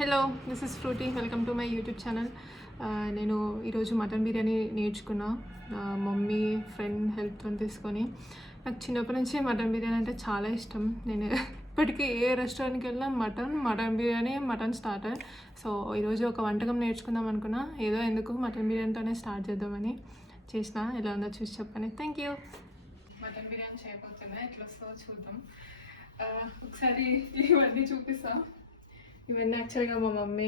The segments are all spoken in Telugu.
Hello, this is fruity. Welcome to my YouTube channel. నేను ఈరోజు మటన్ బిర్యానీ నేర్చుకున్నా మమ్మీ ఫ్రెండ్ హెల్ప్తో తీసుకొని. నాకు చిన్నప్పటి నుంచి మటన్ బిర్యానీ అంటే చాలా ఇష్టం. నేను ఇప్పటికీ ఏ రెస్టారెంట్కి వెళ్ళినా mutton biryani, mutton starter. So ఈరోజు ఒక వంటకం నేర్చుకుందాం అనుకున్నా. ఏదో ఎందుకు మటన్ బిర్యానీతోనే స్టార్ట్ చేద్దామని చేసిన. ఎలా ఉందో చూసి చెప్పండి. Thank you. మటన్ బిర్యానీ చేయబోతున్నా, ఎట్లా వస్తుందో చూద్దాం. ఒకసారి ఇవన్నీ చూపిస్తా. ఇవన్నీ యాక్చువల్గా మా మమ్మీ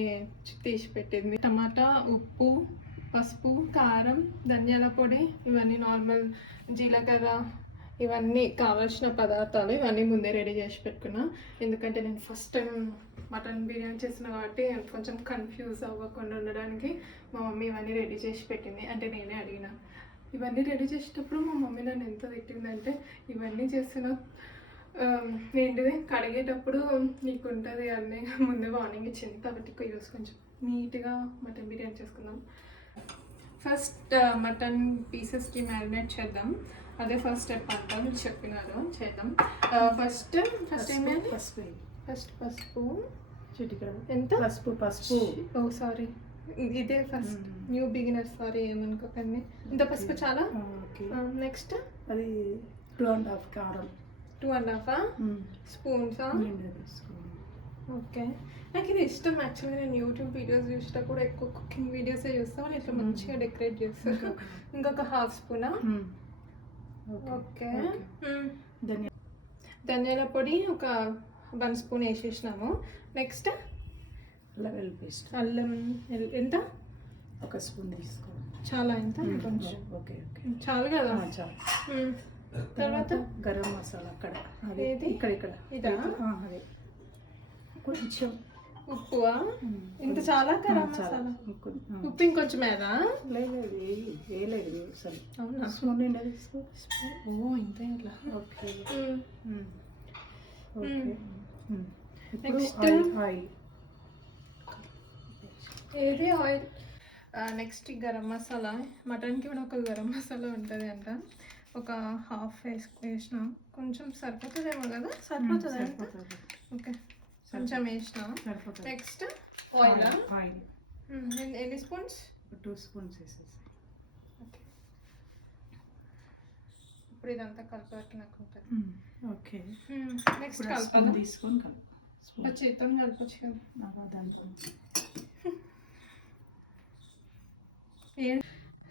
తీసి పెట్టింది. టమాటా, ఉప్పు, పసుపు, కారం, ధనియాల పొడి, ఇవన్నీ నార్మల్, జీలకర్ర, ఇవన్నీ కావాల్సిన పదార్థాలు ఇవన్నీ ముందే రెడీ చేసి పెట్టుకున్నా. ఎందుకంటే నేను ఫస్ట్ టైం మటన్ బిర్యానీ చేసిన కాబట్టి కొంచెం కన్ఫ్యూజ్ అవ్వకుండా ఉండడానికి మా మమ్మీ ఇవన్నీ రెడీ చేసి పెట్టింది. అంటే నేనే అడిగిన. ఇవన్నీ రెడీ చేసేటప్పుడు మా మమ్మీ నన్ను ఎంత తిట్టిందంటే, ఇవన్నీ చేస్తున్న ఏంటిది కడిగేటప్పుడు నీకు ఉంటుంది అన్నీ ముందే వార్నింగ్ ఇచ్చింది. కాబట్టి ఈరోజు కొంచెం నీట్గా మటన్ బిర్యానీ చేసుకుందాం. ఫస్ట్ మటన్ పీసెస్కి మ్యారినేట్ చేద్దాం. అదే ఫస్ట్ స్టెప్ అంతా మీరు చెప్పినారు, చేద్దాం. ఫస్ట్ ఏమైనా పసుపు ఎంత? పసుపు ఓ సారీ, ఇదే ఫస్ట్ న్యూ బిగినర్, సారీ ఏమనుకోకండి. ఇంత పసుపు చాలా. నెక్స్ట్ అది 2.5 కారం, 2.5 స్పూన్సా? ఓకే. నాకు ఇది ఇష్టం యాక్చువల్గా. నేను యూట్యూబ్ వీడియోస్ చూసేటప్పుడు ఎక్కువ కుకింగ్ వీడియోసే చూస్తాను. ఇట్లా మంచిగా డెకరేట్ చేస్తాను. ఇంకొక హాఫ్ స్పూనా? ఓకే. ధనియాల పొడి ఒక 1 స్పూన్ వేసేసినాము. నెక్స్ట్ అల్లం ఎంత? 1 స్పూన్ తీసుకో. చాలా? ఎంత? కొంచెం. ఓకే చాలు కదా. చాలు. తర్వాత గరం మసాలా అక్కడ, ఏది? ఇక్కడ ఇదా? అదే కొంచెం ఉప్పువా? ఇంత చాలా గరం మసాలా? ఉప్పు ఇంకొంచెం వేరా? లేదు వేయలేదు అసలు. అవునా? స్పూన్ నిండా తీసుకో. ఓ ఇంత ఇట్లా. ఓకే. Next oil. ఏది ఆయిల్? నెక్స్ట్ గరం మసాలా. మటన్కి కూడా ఒక గరం మసాలా ఉంటుంది అంట. ఒక హాఫ్ వేసిన. కొంచెం సరిపోతుందేమో కదా? సరిపోతుంది. ఓకే, కొంచెం వేసిన. Next oil. ఎన్ని స్పూన్స్? 2 స్పూన్స్ వేసేసి. ఓకే, ఇప్పుడు ఇదంతా కలిపేట్టు ఉంటుంది. ఓకే. నెక్స్ట్ స్పూన్ తీసుకొని కలుపు. చేతితో కలపచ్చు కదా దాంట్లో.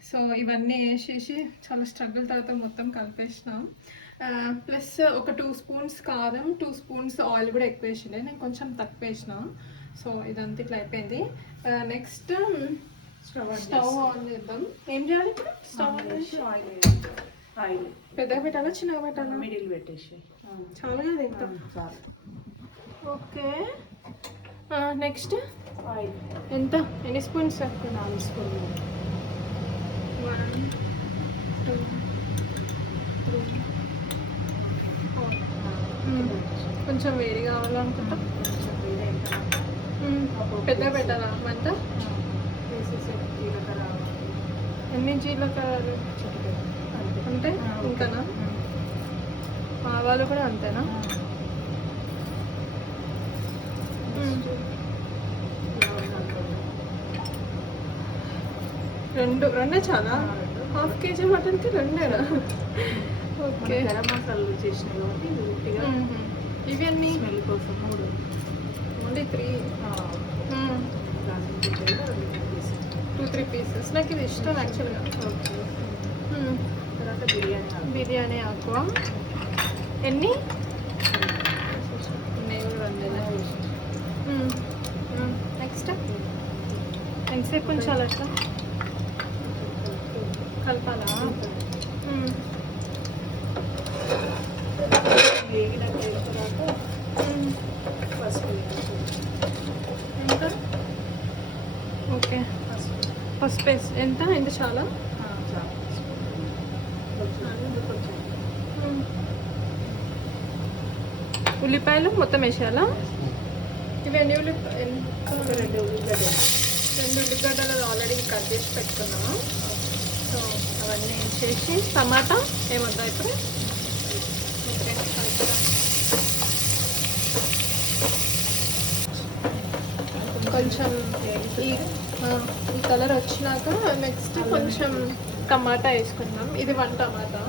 సో ఇవన్నీ వేసేసి చాలా స్ట్రగుల్ తర్వాత మొత్తం కలిపేసినాం. ప్లస్ ఒక 2 స్పూన్స్ కారం, 2 స్పూన్స్ ఆయిల్ కూడా ఎక్కువ వేసిండే. నేను కొంచెం తక్కువ వేసిన. సో ఇదంతా ఇట్లా అయిపోయింది. నెక్స్ట్ స్టవ్ ఆన్ చేద్దాం. ఏం చేయాలి ఇప్పుడు? స్టవ్ ఆన్ చేసి ఆయిల్ పెద్దగా పెట్టాలా, చిన్నగా పెట్టాలా? మిడిల్ పెట్టేసి. చాలా కదా ఎంత? చాలు. ఓకే. నెక్స్ట్ ఆయిల్ ఎంత? ఎన్ని స్పూన్స్? 4 స్పూన్లు. 1 2 3 4. కొంచెం వేడి కావాలనుకుంటా. పెద్ద పెట్టాలా మంట? జీలకర్ర. ఎన్ని జీలకర్ర అంటే? ఇంకానా? ఆవాలు కూడా అంతేనా? రెండే చాలా? హాఫ్ కేజీ మటన్కి రెండేనా? ఓకే. గరం మసాలాలు చేసినాయి కాబట్టి ఇవి అన్ని స్మెల్ కోసం 3. ఓన్లీ 3. 2-3 పీసెస్. నాకు ఇది ఇష్టం యాక్చువల్గా. ఓకే. తర్వాత బిర్యానీ ఆకు ఎన్ని? నెక్స్ట్ ఎంతసేపు ఉంచాలి అట్లా? కలపాలా? వేగినాక తర్వాత పసుపు. ఎంత? ఓకే, పసుపు వేసి ఎంత? చాలా? ఉల్లిపాయలు మొత్తం వేసేయాలా? ఇవి ఎన్ని ఉల్లిపాయలు? 2 ఉల్లిగడ్డలు. 2 ఉల్లిగడ్డలు ఆల్రెడీ కట్ చేసి పెట్టుకున్నాము. సో అవన్నీ వేసేసి టమాటా ఏమొద్దా ఇప్పుడు? కొంచెం ఈ ఈ కలర్ వచ్చినాక నెక్స్ట్ కొంచెం టమాటా వేసుకుందాం. ఇది 1 టమాటా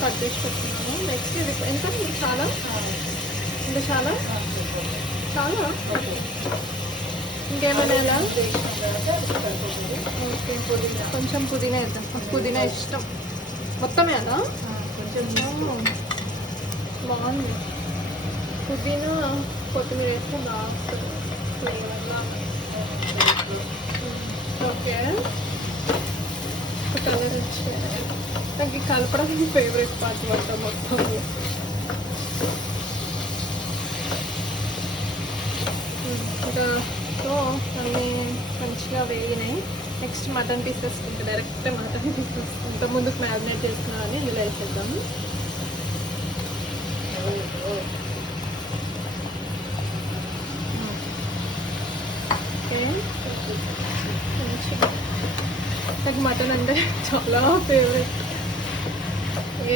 కట్ చేసి పెట్టుకున్నాను. నెక్స్ట్ ఇది ఎంత చాలా ఇంకా చాలా ఇంకేమైనా ఎలా ఓకే కొంచెం పుదీనా వేద్దాం. పుదీనా ఇష్టం మొత్తమే అలా బాగుంది. పుదీనా కొత్తిమీర వేస్తే బాగుంటుంది ఫ్లేవర్లా. ఓకే కలర్ వచ్చే నాకు కలపడం ఫేవరెట్ పార్ట్ వంట మొత్తం. ఇంకా సో అన్నీ మంచిగా వేగినాయి. నెక్స్ట్ మటన్ పీసెస్ ఇంకా డైరెక్ట్ మటన్ పీసెస్ ఇంకా ముందుకు మ్యారినేట్ చేసుకున్నామని ఇందులో వేసేద్దాం. ఓకే మంచిగా నాకు మటన్ అంటే చాలా ఫేవరెట్. ఏ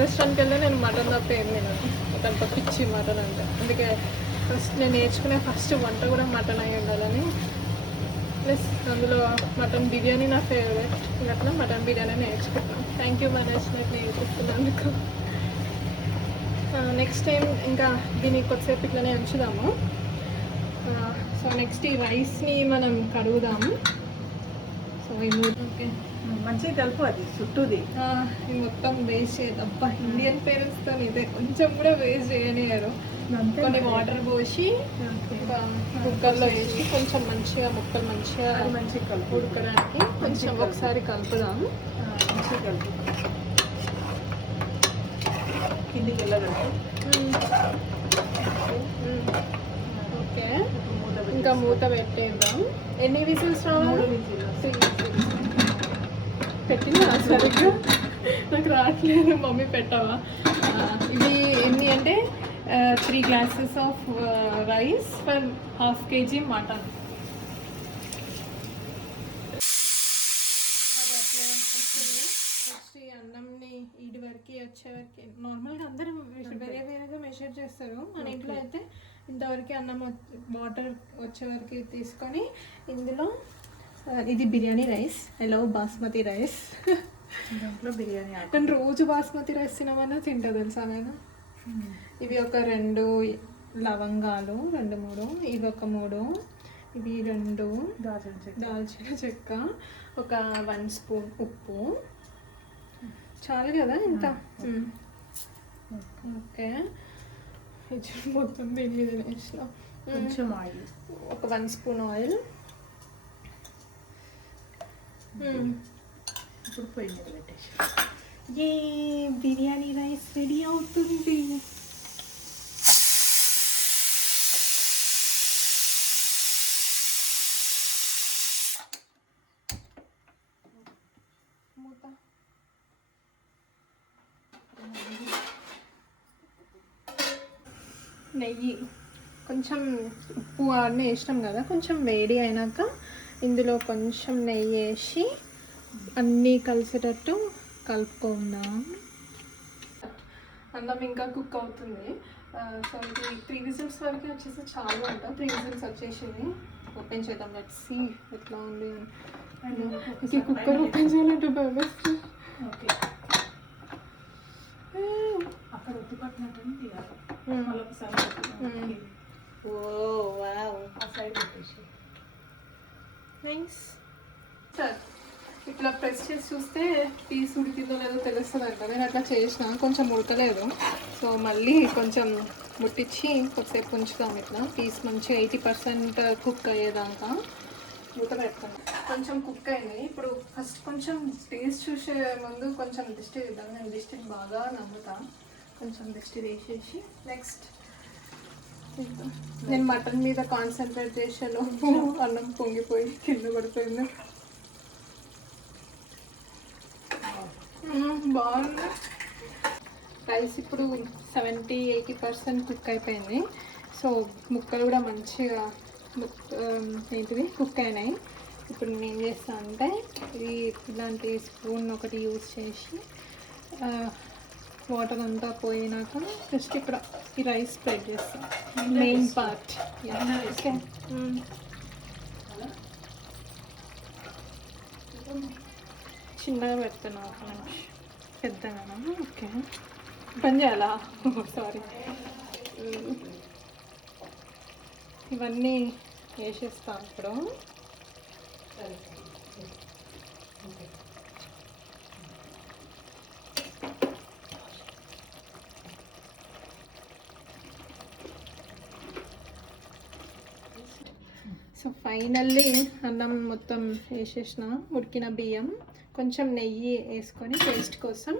రెస్టారెంట్కి వెళ్ళినా నేను మటన్ తప్ప ఏం తినను. మటన్ పిచ్చి మటన్ అంటే. అందుకే ఫస్ట్ నేను నేర్చుకునే ఫస్ట్ వంట కూడా మటన్ అయి ఉండాలని. ప్లస్ అందులో మటన్ బిర్యానీ నా ఫేవరెట్. అట్లా మటన్ బిర్యానీ నేర్చుకుంటాను. థ్యాంక్ యూ మనీష్ నాకు నేర్పిస్తున్నందుకు. నెక్స్ట్ టైం ఇంకా దీన్ని కొద్దిసేపు ఇట్లనే ఉంచుదాము. సో నెక్స్ట్ ఈ రైస్ని మనం కడుగుదాము. సో ఓకే మంచిగా కలుపు అది చుట్టూది. ఇది మొత్తం వేస్ట్ చేయదు. అబ్బా ఇండియన్ పేరెంట్స్తో ఇదే కొంచెం కూడా వేస్ట్ చేయనియరు. కొన్ని వాటర్ పోసి కుక్కర్లో వేసి కొంచెం మంచిగా ముక్కలు మంచిగా ఉడకడానికి కొంచెం ఒకసారి కలుపుదాం. మంచిగా కలుపు కిందికి వెళ్ళగలరు. ఓకే ఇంకా మూత పెట్టేద్దాం. ఎన్ని విజిల్స్ రావాలి? 3 విజిల్స్ పెట్టినా సరిగ్గా నాకు రావట్లేదు. మమ్మీ పెట్టవా? ఇవి ఎన్ని అంటే 3 glasses of rice for 1/2 kg mutton. అది అట్లా వస్తుంది. నెక్స్ట్ ఈ అన్నంని ఈడి వరకు వచ్చేవరకు నార్మల్గా అందరూ వేరే వేరేగా మెజర్ చేస్తారు. మన ఇంట్లో అయితే ఇంతవరకు అన్నం వాటర్ వచ్చే వరకు తీసుకొని ఇందులో ఇది biryani rice. I love basmati rice. దాంట్లో బిర్యానీ నేను రోజు బాస్మతి రైస్ తినమన్నా తింటా తెలుసా నేను. ఇవి ఒక 2 లవంగాలు 2-3, ఇవి ఒక 3, ఇవి 2 దాల్చిన చెక్క, ఒక 1 స్పూన్ ఉప్పు. చాలు కదా ఇంత. ఓకే మొత్తం దీని మీద వేసిన కొంచెం ఆయిల్, ఒక 1 స్పూన్ ఆయిల్. ఇప్పుడు పొయ్యి మీద పెట్టేసి ఏ బిర్యానీ రైస్ రెడీ అవుతుంది. మూత నెయ్యి కొంచెం ఉప్పు అన్నీ వేసినాం కదా. కొంచెం వేడి అయినాక ఇందులో కొంచెం నెయ్యి వేసి అన్నీ కలిసేటట్టు కలుపుకుందాం. అన్నం ఇంకా కుక్ అవుతుంది. సో ఇది 3 విజిల్స్ వరకు వచ్చేసి చాలా అంట. 3 విజిల్స్ వచ్చేసింది. ఓపెన్ చేద్దాం. లెట్స్ సీ ఎట్లా ఉంది. కుక్కర్ ఓపెన్ చేయాలంటే బాగా. ఓకే అక్కడ ఉప్పు పట్టినట్టు తీయాలి. మళ్ళీ ఒకసారి ఓ వావ్ ఆ సైడ్ పెట్టేసి నైస్. సార్ ఇట్లా ప్రెస్ చేసి చూస్తే పీస్ ఉడికిందో లేదో తెలుస్తుంది అంట. నేను అట్లా చేసిన కొంచెం ఉడకలేదు. సో మళ్ళీ కొంచెం ముట్టించి కొద్దిసేపు ఉంచుతాం. ఇట్లా పీస్ మంచిగా 80% కుక్ అయ్యేదాకా మూత పెడతాం. కొంచెం కుక్ అయింది. ఇప్పుడు ఫస్ట్ కొంచెం టేస్ట్ చూసే ముందు కొంచెం దిష్టి తీద్దాం. నేను దిష్టిని బాగా నమ్ముతా. కొంచెం దిష్టి తీసేసి నెక్స్ట్ నేను మటన్ మీద కాన్సన్ట్రేట్ చేసేలోపు అన్నం పొంగిపోయి కింద పడిపోయింది. బాగుంది. రైస్ ఇప్పుడు 70-80% కుక్ అయిపోయింది. సో ముక్కలు కూడా మంచిగా ఏంటివి కుక్ అయినాయి. ఇప్పుడు నేను ఏం చేస్తాను అంటే ఇది ఇలాంటి స్పూన్ ఒకటి యూజ్ చేసి వాటర్ అంతా పోయినాక జస్ట్ ఇక్కడ ఈ రైస్ స్ప్రెడ్ చేస్తాం మెయిన్ పార్ట్. ఓకే చిన్నగా పెడుతున్నా ఒక నిమిషం, పెద్దగా. ఓకే పని చేయాలా? సారీ. ఇవన్నీ వేసేస్తాను ఇప్పుడు. సో ఫైనల్లీ అన్నం మొత్తం వేసేసిన, ఉడికిన బియ్యం, కొంచెం నెయ్యి వేసుకొని టేస్ట్ కోసం,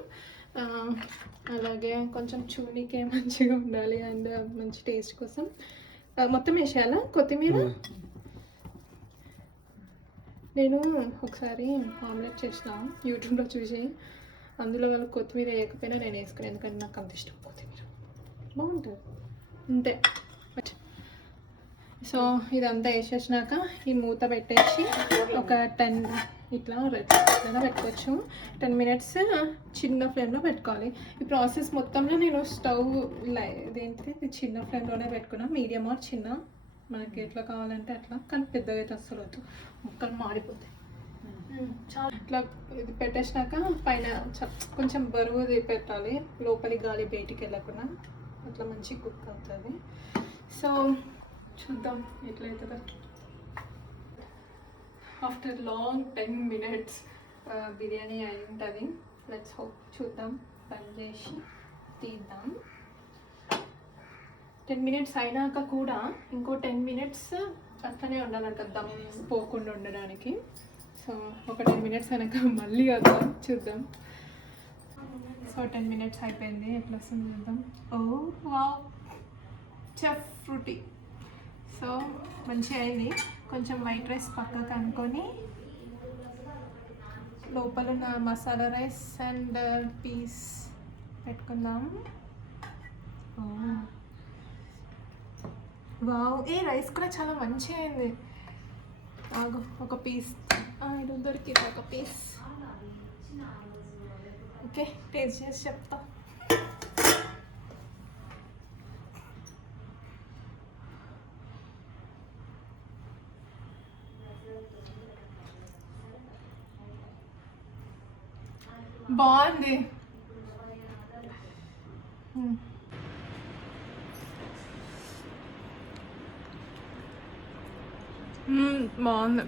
అలాగే కొంచెం చూనికే మంచిగా ఉండాలి అండ్ మంచి టేస్ట్ కోసం మొత్తం వేసేయాలా కొత్తిమీర. నేను ఒకసారి ఆమ్లెట్ చేసిన యూట్యూబ్లో చూసి, అందులో వాళ్ళు కొత్తిమీర వేయకపోయినా నేను వేసుకున్నాను, ఎందుకంటే నాకు అంత ఇష్టం కొత్తిమీర, బాగుంటుంది అంతే. సో ఇదంతా వేసేసినాక ఈ మూత పెట్టేసి ఒక 10 ఇట్లా పెట్టుకోవచ్చు. 10 minutes చిన్న ఫ్లేమ్లో పెట్టుకోవాలి. ఈ ప్రాసెస్ మొత్తంలో నేను స్టవ్ ఇదేంటిది చిన్న ఫ్లేమ్లోనే పెట్టుకున్నా, మీడియం ఆర్ చిన్న, మనకి ఎట్లా కావాలంటే అట్లా, కానీ పెద్దగా అయితే అస్సలు వద్దు, ముక్కలు మాడిపోతాయి. చాలా ఇట్లా ఇది పెట్టేసినాక పైన కొంచెం బరువుది పెట్టాలి, లోపలి గాలి బయటికి వెళ్ళకుండా, అట్లా మంచి కుక్ అవుతుంది. సో చూద్దాం ఎట్లయితుందో. ఆఫ్టర్ లాంగ్ 10 minutes బిర్యానీ అయి ఉంటుంది. Let's hope. చూద్దాం, బంద్ చేసి తీద్దాం. 10 minutes అయినాక కూడా ఇంకో 10 minutes అట్లనే ఉండాలంట, దమ్ పోకుండా ఉండడానికి. సో ఒక 10 minutes అయినాక మళ్ళీ వద్దాం, చూద్దాం. సో 10 minutes అయిపోయింది, ఎట్లా వస్తుంది చూద్దాం. ఓ వావ్, చెఫ్ ఫ్రూటీ. సో మంచిగా అయింది. కొంచెం వైట్ రైస్ పక్కకు అనుకొని లోపల ఉన్న మసాలా రైస్ అండ్ పీస్ పెట్టుకుందాం. వావ్, ఏ రైస్ కూడా చాలా మంచిగా అయింది. ఒక పీస్ ఇది దొరికింది, ఒక పీస్. ఓకే టేస్ట్ చేసి చెప్తా. బాగుంది. బాగుంది.